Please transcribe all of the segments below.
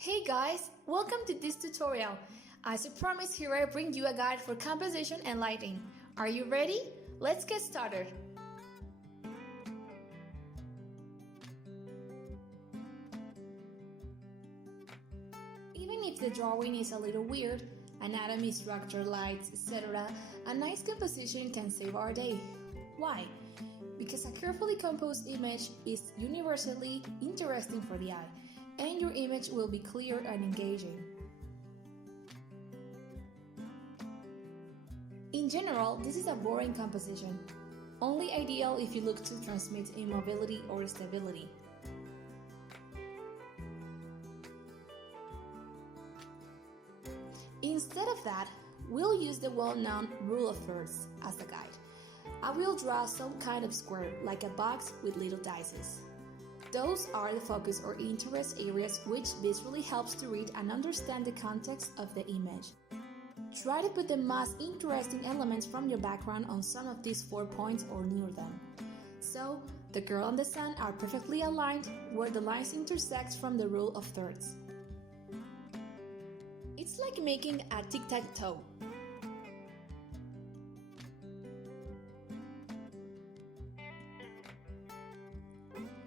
Hey guys, welcome to this tutorial. As I promised, here I bring you a guide for composition and lighting. Are you ready? Let's get started. Even if the drawing is a little weird, anatomy, structure, lights, etc., a nice composition can save our day. Why? Because a carefully composed image is universally interesting for the eye, and your image will be clear and engaging. In general, this is a boring composition, only ideal if you look to transmit immobility or stability. Instead of that, we'll use the well-known rule of thirds as a guide. I will draw some kind of square, like a box with little dices. Those are the focus or interest areas which visually helps to read and understand the context of the image. Try to put the most interesting elements from your background on some of these 4 points or near them. So, the girl and the sun are perfectly aligned where the lines intersect from the rule of thirds. It's like making a tic-tac-toe.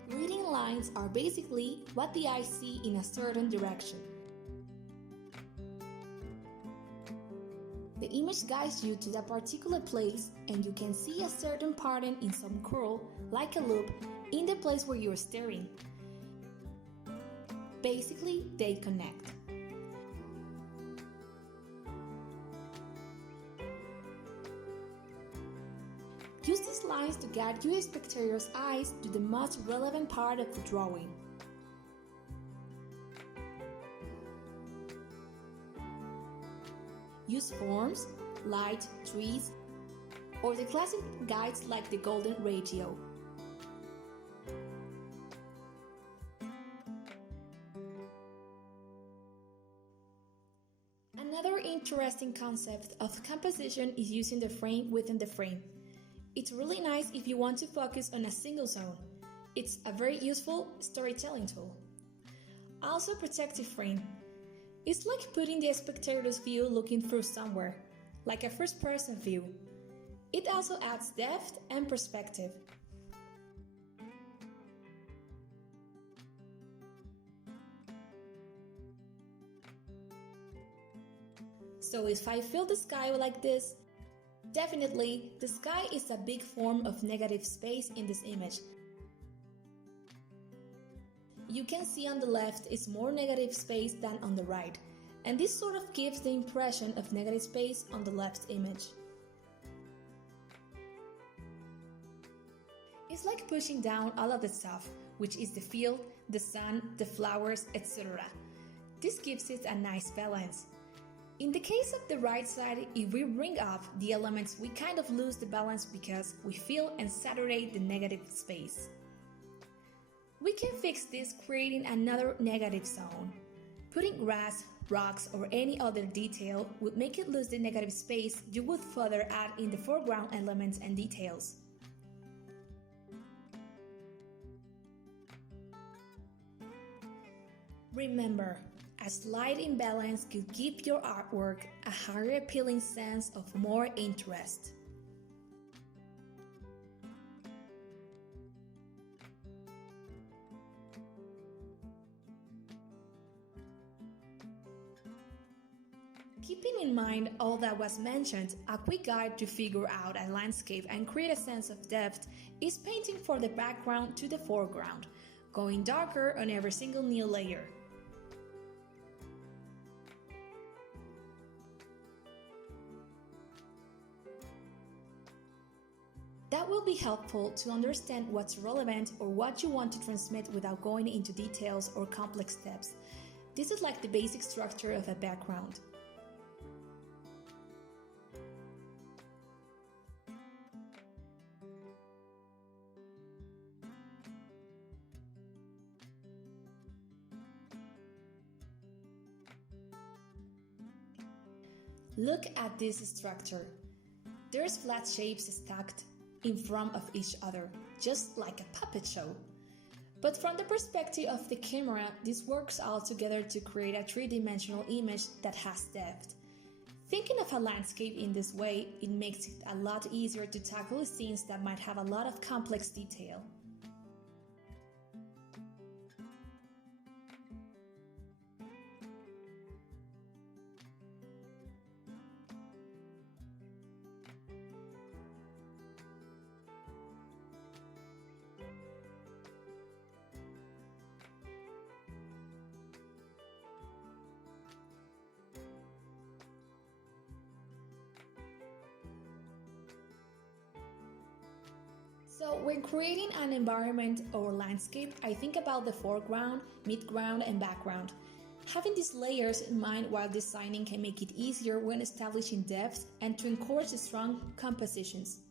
Reading lines are basically what the eye sees in a certain direction. The image guides you to that particular place, and you can see a certain pattern in some curl, like a loop, in the place where you're staring. Basically, they connect. Use these lines to guide your spectator's eyes to the most relevant part of the drawing. Use forms, light, trees, or the classic guides like the golden ratio. Another interesting concept of composition is using the frame within the frame. It's really nice if you want to focus on a single zone. It's a very useful storytelling tool. Also, protective frame. It's like putting the spectator's view looking through somewhere, like a first-person view. It also adds depth and perspective. So if I fill the sky like this, definitely, the sky is a big form of negative space in this image. You can see on the left is more negative space than on the right, and this sort of gives the impression of negative space on the left image. It's like pushing down all of the stuff, which is the field, the sun, the flowers, etc. This gives it a nice balance. In the case of the right side, if we bring up the elements, we kind of lose the balance because we fill and saturate the negative space. We can fix this creating another negative zone. Putting grass, rocks, or any other detail would make it lose the negative space you would further add in the foreground elements and details. Remember, a slight imbalance could give your artwork a higher appealing sense of more interest. Keeping in mind all that was mentioned, a quick guide to figure out a landscape and create a sense of depth is painting from the background to the foreground, going darker on every single new layer. That will be helpful to understand what's relevant or what you want to transmit without going into details or complex steps. This is like the basic structure of a background. Look at this structure. There's flat shapes stacked in front of each other, just like a puppet show. But from the perspective of the camera, this works all together to create a three-dimensional image that has depth. Thinking of a landscape in this way, it makes it a lot easier to tackle scenes that might have a lot of complex detail. So when creating an environment or landscape, I think about the foreground, midground, and background. Having these layers in mind while designing can make it easier when establishing depth and to encourage strong compositions.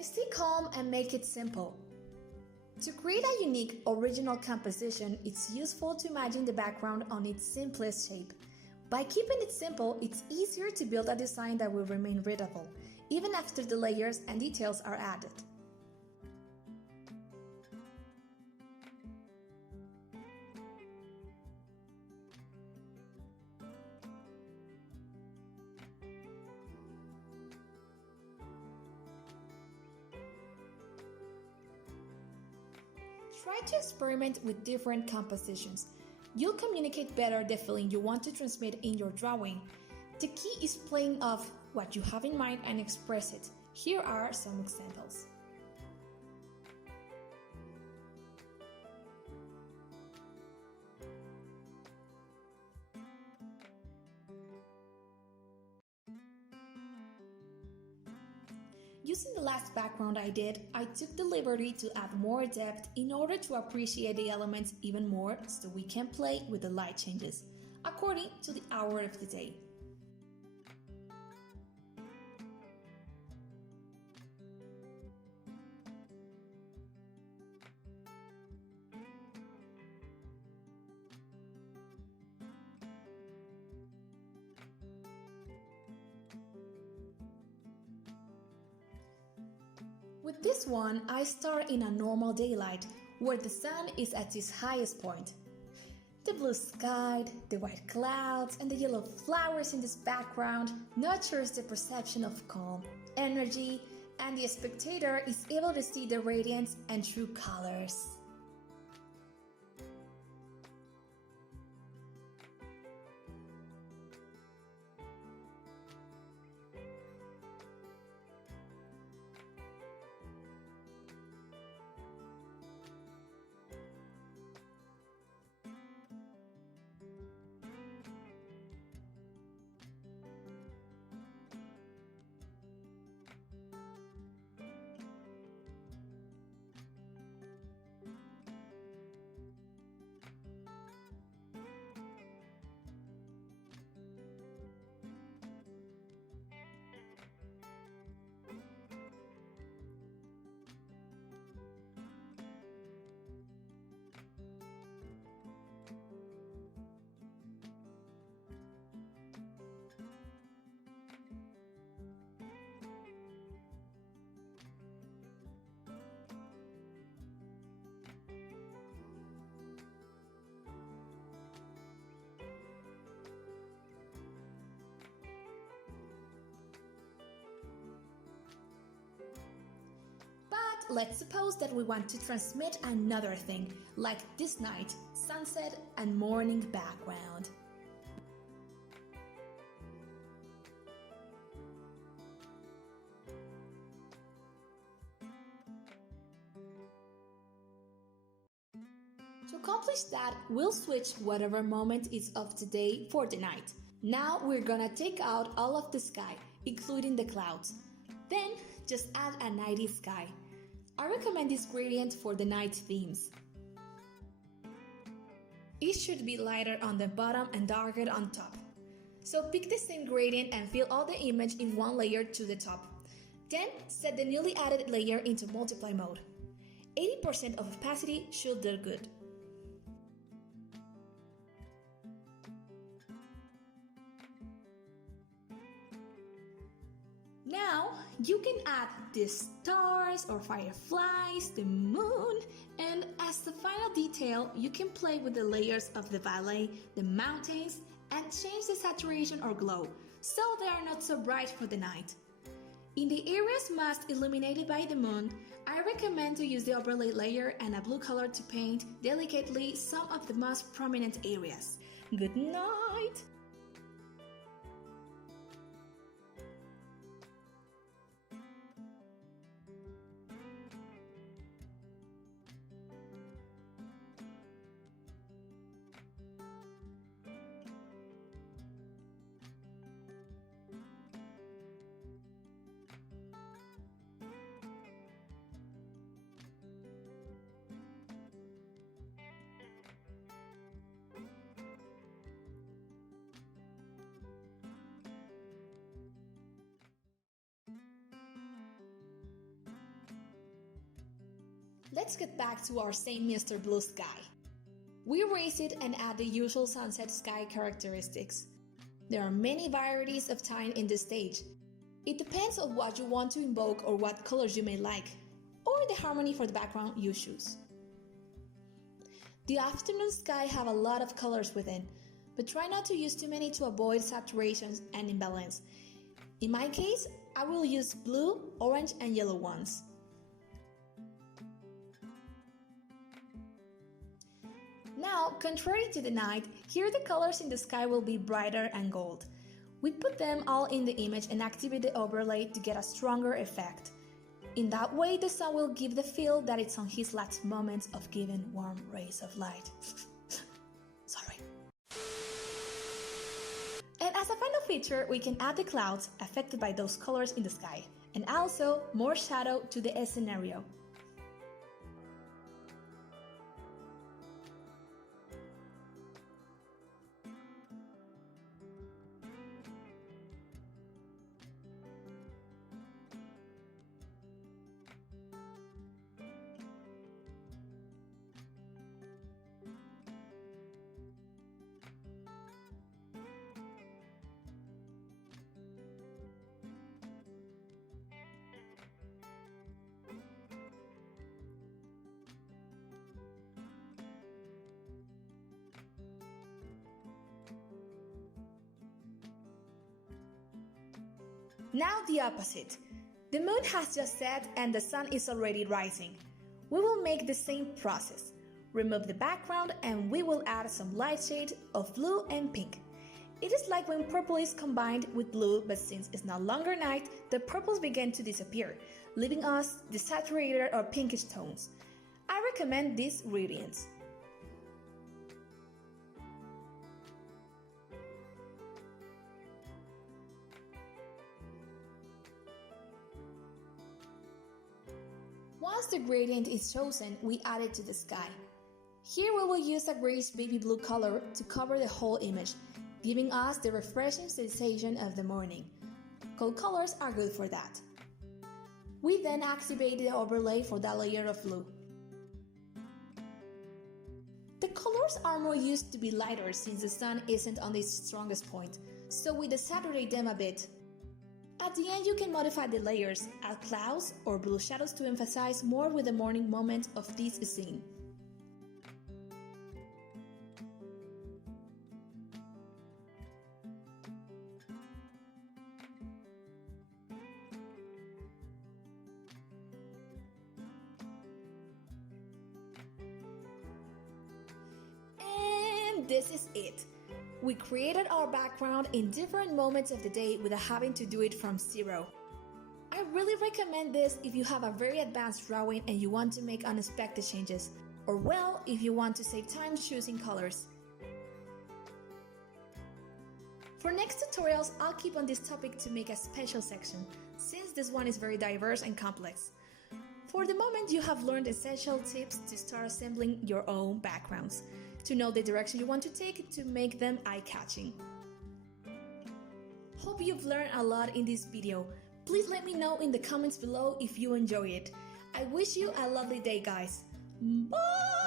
Stay calm and make it simple. To create a unique, original composition, it's useful to imagine the background on its simplest shape. By keeping it simple, it's easier to build a design that will remain readable, even after the layers and details are added. Try to experiment with different compositions. You'll communicate better the feeling you want to transmit in your drawing. The key is playing off what you have in mind and express it. Here are some examples. Using the last background I did, I took the liberty to add more depth in order to appreciate the elements even more so we can play with the light changes, according to the hour of the day. With this one, I start in a normal daylight, where the sun is at its highest point. The blue sky, the white clouds, and the yellow flowers in this background nurtures the perception of calm, energy, and the spectator is able to see the radiance and true colors. Let's suppose that we want to transmit another thing, like this night, sunset, and morning background. To accomplish that, we'll switch whatever moment is of the day for the night. Now we're gonna take out all of the sky, including the clouds. Then just add a nighty sky. I recommend this gradient for the night themes. It should be lighter on the bottom and darker on top. So pick the same gradient and fill all the image in one layer to the top. Then set the newly added layer into multiply mode. 80% of opacity should do good. You can add the stars or fireflies, the moon, and as the final detail, you can play with the layers of the valley, the mountains, and change the saturation or glow, so they are not so bright for the night. In the areas most illuminated by the moon, I recommend to use the overlay layer and a blue color to paint delicately some of the most prominent areas. Good night! Let's get back to our same Mr. Blue Sky. We erase it and add the usual sunset sky characteristics. There are many varieties of tine in this stage. It depends on what you want to invoke or what colors you may like, or the harmony for the background you choose. The afternoon sky have a lot of colors within, but try not to use too many to avoid saturations and imbalance. In my case, I will use blue, orange, and yellow ones. Now, contrary to the night, here the colors in the sky will be brighter and gold. We put them all in the image and activate the overlay to get a stronger effect. In that way, the sun will give the feel that it's on his last moments of giving warm rays of light. Sorry. And as a final feature, we can add the clouds affected by those colors in the sky, and also more shadow to the scenario. Now the opposite. The moon has just set and the sun is already rising. We will make the same process. Remove the background and we will add some light shade of blue and pink. It is like when purple is combined with blue, but since it's no longer night, the purples begin to disappear, leaving us the saturated or pinkish tones. I recommend these gradients. Once the gradient is chosen, we add it to the sky. Here we will use a grayish baby blue color to cover the whole image, giving us the refreshing sensation of the morning. Cold colors are good for that. We then activate the overlay for that layer of blue. The colors are more used to be lighter since the sun isn't on its strongest point, so we desaturate them a bit. At the end, you can modify the layers, add clouds or blue shadows to emphasize more with the morning moment of this scene. And this is it. We created our background in different moments of the day without having to do it from zero. I really recommend this if you have a very advanced drawing and you want to make unexpected changes, or well, if you want to save time choosing colors. For next tutorials, I'll keep on this topic to make a special section, since this one is very diverse and complex. For the moment, you have learned essential tips to start assembling your own backgrounds, to know the direction you want to take to make them eye-catching. Hope you've learned a lot in this video. Please let me know in the comments below if you enjoy it. I wish you a lovely day, guys. Bye!